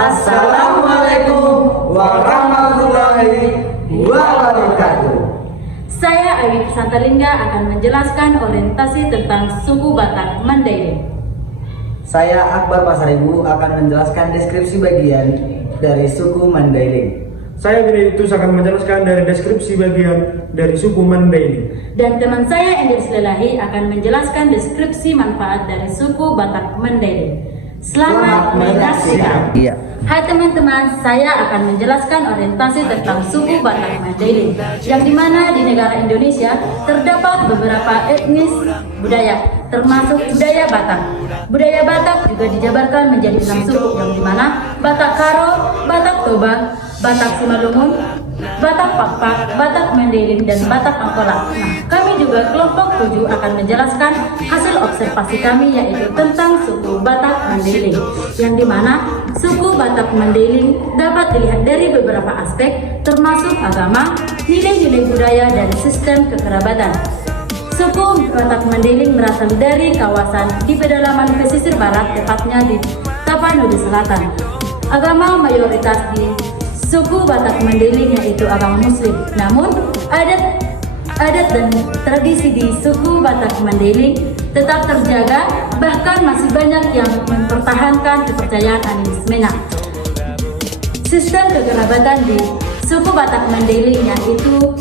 Assalamualaikum warahmatullahi wabarakatuh. Saya Ayu Santalingga akan menjelaskan orientasi tentang suku Batak Mandailing. Saya Akbar Pasaribu akan menjelaskan deskripsi bagian dari suku Mandailing. Saya Benediktus akan menjelaskan dari deskripsi bagian dari suku Mandailing. Dan teman saya Enders Lelahi akan menjelaskan deskripsi manfaat dari suku Batak Mandailing. Selamat menyaksikan. Iya. Hai teman-teman, saya akan menjelaskan orientasi tentang suku Batak Mandailing, yang dimana di negara Indonesia terdapat beberapa etnis budaya, termasuk budaya Batak. Budaya Batak juga dijabarkan menjadi 6 suku, yang dimana Batak Karo, Batak Toba, Batak Simalungun, Batak Pakpak, Batak Mandailing, dan Batak Angkola. Nah, kami juga kelompok 7 akan menjelaskan hasil observasi kami, yaitu tentang suku Batak Mandailing, yang dimana suku Batak Mandailing dapat dilihat dari beberapa aspek, termasuk agama, nilai-nilai budaya, dan sistem kekerabatan. Suku Batak Mandailing berasal dari kawasan di pedalaman pesisir barat, tepatnya di Tapanuli Selatan. Agama mayoritas di suku Batak Mandailing yaitu agama Muslim. Namun, adat dan tradisi di suku Batak Mandailing tetap terjaga, bahkan masih banyak yang mempertahankan kepercayaan animismenya. Sistem kekerabatan di suku Batak Mandailing yaitu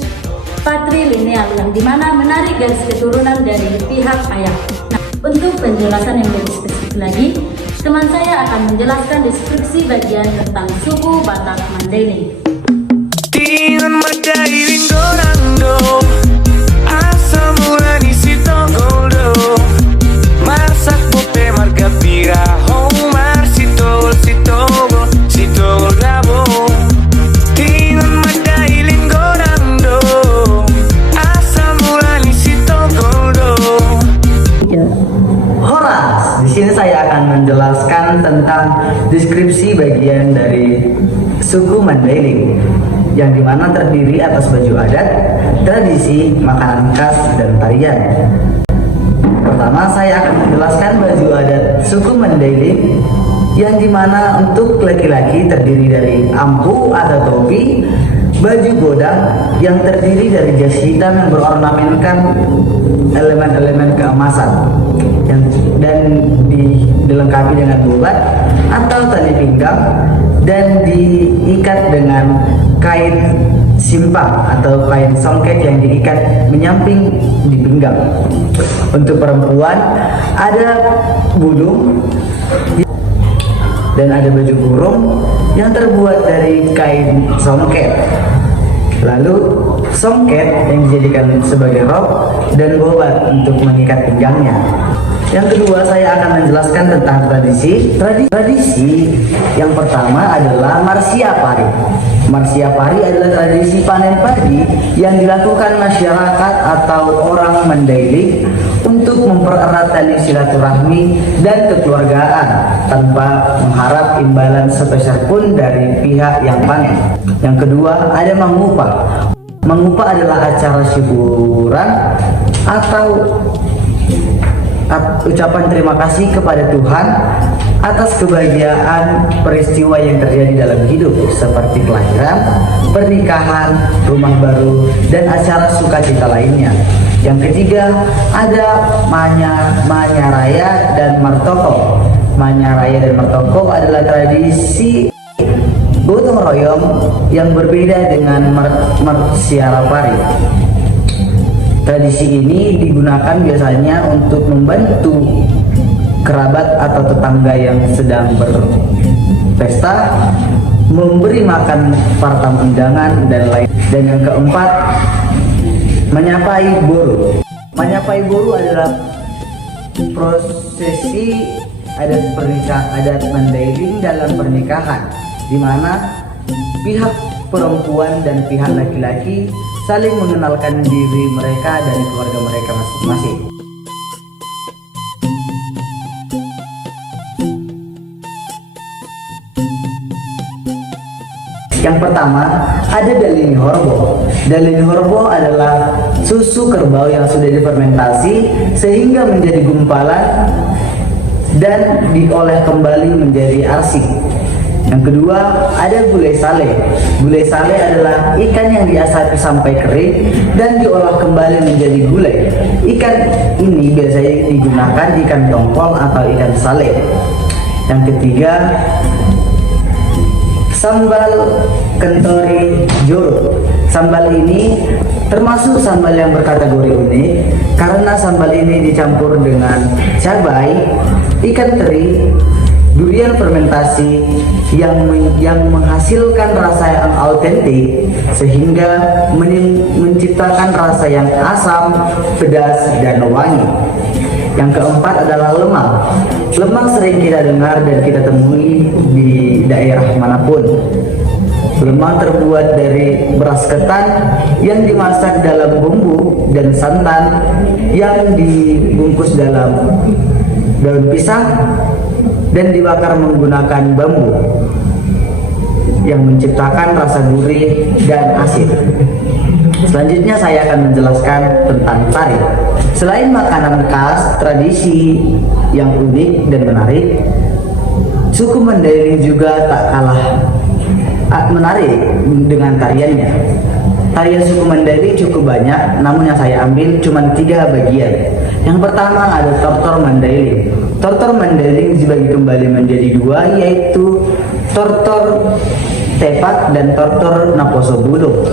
patrilineal, yang dimana menarik garis keturunan dari pihak ayah. Nah, untuk penjelasan yang lebih spesifik lagi, teman saya akan menjelaskan deskripsi bagian tentang suku Batak Mandailing. Dengan Mandailing Gorando, asal mula di Sitogoldo, masak pote marga pira, homar Sitogol Sitogol Sitogol Gabo. Dengan Mandailing Gorando, asal mula di Sitogoldo. Horas, di sini saya akan menjelaskan tentang deskripsi bagian dari suku Mandailing, yang dimana terdiri atas baju adat, tradisi, makanan khas, dan tarian. Pertama, saya akan menjelaskan baju adat suku Mandailing, yang dimana untuk laki-laki terdiri dari ampu atau topi, baju godang yang terdiri dari jas hitam yang berornamenkan elemen-elemen keemasan, dan dilengkapi dengan bobat atau tali pinggang, dan diikat dengan kain simpang atau kain songket yang diikat menyamping di pinggang. Untuk perempuan ada bulung dan ada baju kurung yang terbuat dari kain songket. Lalu songket yang dijadikan sebagai rok dan bobat untuk mengikat pinggangnya. Yang kedua, saya akan menjelaskan tentang tradisi. Tradisi yang pertama adalah Marsia Pari. Marsia Pari adalah tradisi panen padi yang dilakukan masyarakat atau orang Mandailing untuk mempererat tali silaturahmi dan kekeluargaan tanpa mengharap imbalan sebesar pun dari pihak yang panen. Yang kedua, ada Mangupa. Mangupa adalah acara syukuran atau ucapan terima kasih kepada Tuhan atas kebahagiaan peristiwa yang terjadi dalam hidup, seperti kelahiran, pernikahan, rumah baru, dan acara sukacita lainnya. Yang ketiga, ada Manya Raya dan Martoko. Manya Raya dan Martoko adalah tradisi gotong royong yang berbeda dengan Marsia Pari. Tradisi ini digunakan biasanya untuk membantu kerabat atau tetangga yang sedang berpesta, memberi makan para tamu undangan, dan lain. Dan yang keempat, menyapai boru. Menyapai boru adalah prosesi adat Mandailing dalam pernikahan, di mana pihak perempuan dan pihak laki-laki saling mengenalkan diri mereka dan keluarga mereka masing-masing. Yang pertama, ada Dalini Horbo. Dalini Horbo adalah susu kerbau yang sudah difermentasi sehingga menjadi gumpalan dan diolah kembali menjadi arsik. Yang kedua ada gulai sale. Gulai sale adalah ikan yang diasapi sampai kering dan diolah kembali menjadi gulai. Ikan ini biasanya digunakan ikan tongkol atau ikan sale. Yang ketiga, sambal kentori joro. Sambal ini termasuk sambal yang berkategori unik karena sambal ini dicampur dengan cabai, ikan teri, durian fermentasi yang menghasilkan rasa yang autentik sehingga menciptakan rasa yang asam, pedas, dan wangi. Yang keempat adalah lemang. Lemang sering kita dengar dan kita temui di daerah manapun. Lemang terbuat dari beras ketan yang dimasak dalam bumbu dan santan yang dibungkus dalam daun pisang dan dibakar menggunakan bambu yang menciptakan rasa gurih dan asin. Selanjutnya saya akan menjelaskan tentang tari. Selain makanan khas, tradisi yang unik dan menarik, suku Mandailing juga tak kalah menarik dengan tariannya. Tarian suku Mandailing cukup banyak, namun yang saya ambil cuma 3 bagian. Yang pertama ada tortor Mandailing. Tortor Mandailing dibagi kembali menjadi 2, yaitu tortor tepak dan tortor naposo bulung.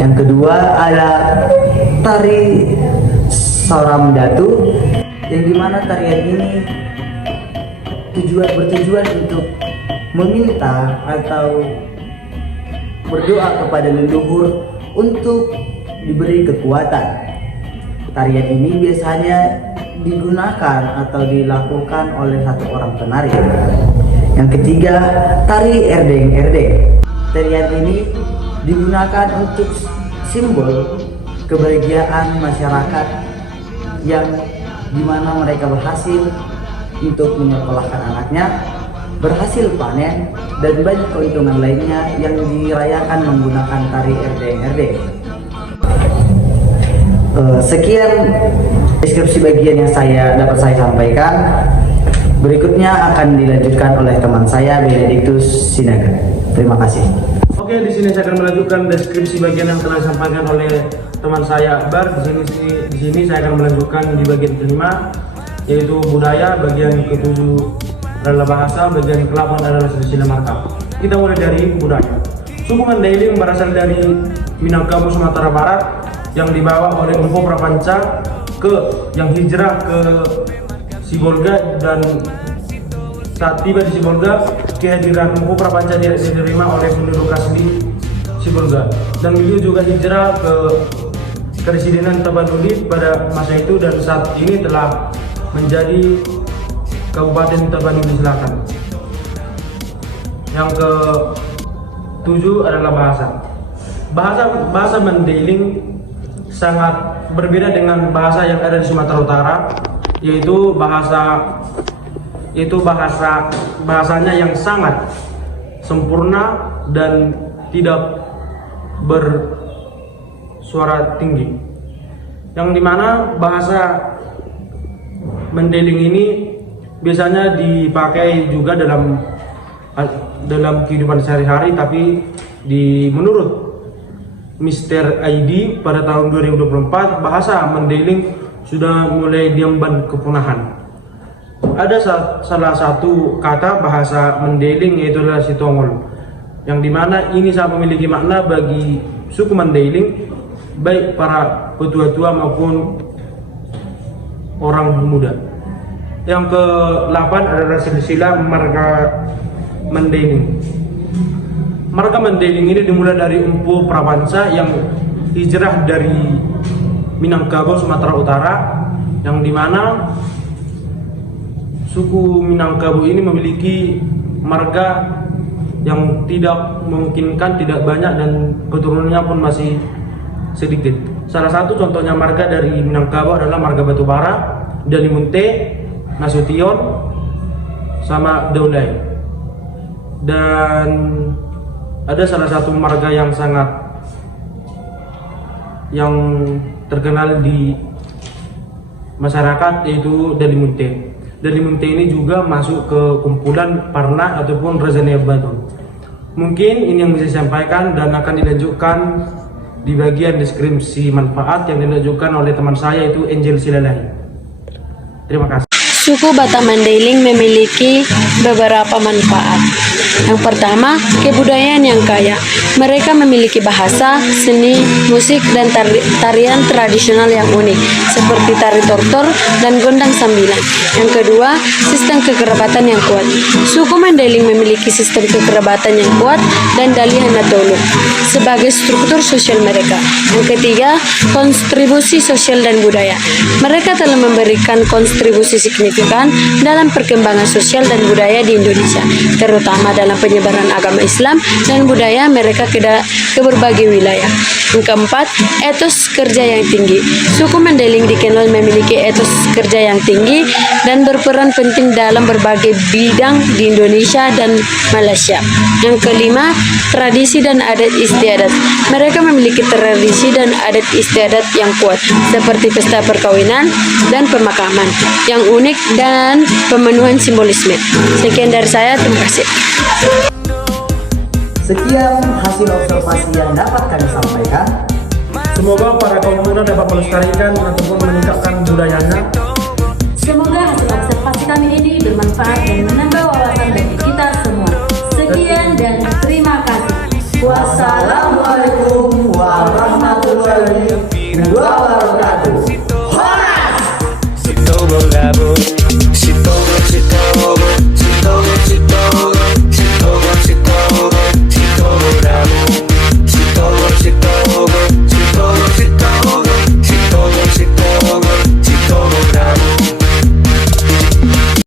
Yang kedua ada tari Soram Datu, yang dimana tarian ini bertujuan untuk meminta atau berdoa kepada leluhur untuk diberi kekuatan. Tarian ini biasanya digunakan atau dilakukan oleh satu orang penari. Yang ketiga, tari erdeng-erdeng. Tarian ini digunakan untuk simbol kebahagiaan masyarakat yang dimana mereka berhasil untuk menyekolahkan anaknya, berhasil panen, dan banyak keuntungan lainnya yang dirayakan menggunakan tari erdeng-erdeng. Sekian deskripsi bagian yang dapat saya sampaikan. Berikutnya akan dilanjutkan oleh teman saya Benedictus Sinaga. Terima kasih. Oke, di sini saya akan melanjutkan deskripsi bagian yang telah disampaikan oleh teman saya Akbar. Di sini saya akan melanjutkan di bagian kelima, yaitu budaya. Bagian ke-7 adalah bahasa, bagian ke-8 adalah silsilah markah. Kita mulai dari budaya. Suku Mandailing berasal dari Minangkabau, Sumatera Barat, yang dibawa oleh Empu Prapanca yang hijrah ke Sibolga, dan saat tiba di Sibolga, kehadiran Empu Prapanca tidak diterima oleh penduduk asli Sibolga, dan beliau juga hijrah ke Keresidenan Tapanuli pada masa itu, dan saat ini telah menjadi Kabupaten Tapanuli Selatan. Yang ke-7 adalah bahasa. Bahasa Mandailing sangat berbeda dengan bahasa yang ada di Sumatera Utara, yaitu bahasanya yang sangat sempurna dan tidak bersuara tinggi, yang dimana bahasa Mandailing ini biasanya dipakai juga dalam kehidupan sehari-hari, tapi menurut Mr. ID pada tahun 2024 bahasa Mandailing sudah mulai diemban kepunahan. Ada salah satu kata bahasa Mandailing, yaitu adalah sitongol, yang dimana ini sangat memiliki makna bagi suku Mandailing, baik para petua-tua maupun orang muda. Yang ke-8 adalah silsilah marga Mandailing. Marga Mandailing ini dimulai dari Empu Prabansa yang hijrah dari Minangkabau, Sumatera Utara, yang dimana suku Minangkabau ini memiliki marga yang tidak memungkinkan, tidak banyak, dan keturunannya pun masih sedikit. Salah satu contohnya marga dari Minangkabau adalah marga Batubara, Dalimunte, Nasution, sama Daulay. Dan ada salah satu marga yang terkenal di masyarakat, yaitu Dalimunte. Dalimunte ini juga masuk ke kumpulan Parna ataupun Razania Batu. Mungkin ini yang bisa disampaikan dan akan dilanjutkan di bagian deskripsi manfaat yang dilanjutkan oleh teman saya, yaitu Angel Silalahi. Terima kasih. Suku Batak Mandailing memiliki beberapa manfaat. Yang pertama, kebudayaan yang kaya. Mereka memiliki bahasa, seni, musik, dan tarian tradisional yang unik, seperti tari tortor dan gondang sambilan. Yang kedua, sistem kekerabatan yang kuat. Suku Mandailing memiliki sistem kekerabatan yang kuat dan Dali Hanatolu sebagai struktur sosial mereka. Yang ketiga, kontribusi sosial dan budaya. Mereka telah memberikan kontribusi signifikan dalam perkembangan sosial dan budaya di Indonesia, terutama dalam penyebaran agama Islam dan budaya mereka ke berbagai wilayah. Yang keempat, etos kerja yang tinggi. Suku Mandailing dikenal memiliki etos kerja yang tinggi dan berperan penting dalam berbagai bidang di Indonesia dan Malaysia. Yang kelima, tradisi dan adat istiadat. Mereka memiliki tradisi dan adat istiadat yang kuat, seperti pesta perkawinan dan pemakaman yang unik dan pemenuhan simbolisme. Sekian dari saya, terima kasih. Sekian hasil observasi yang dapat kami sampaikan. Semoga para kaum muda dapat melestarikan ataupun meningkatkan budayanya. Semoga hasil observasi kami ini bermanfaat dan menambah wawasan bagi kita semua. Sekian dan terima kasih. Wassalamualaikum warahmatullahi wabarakatuh.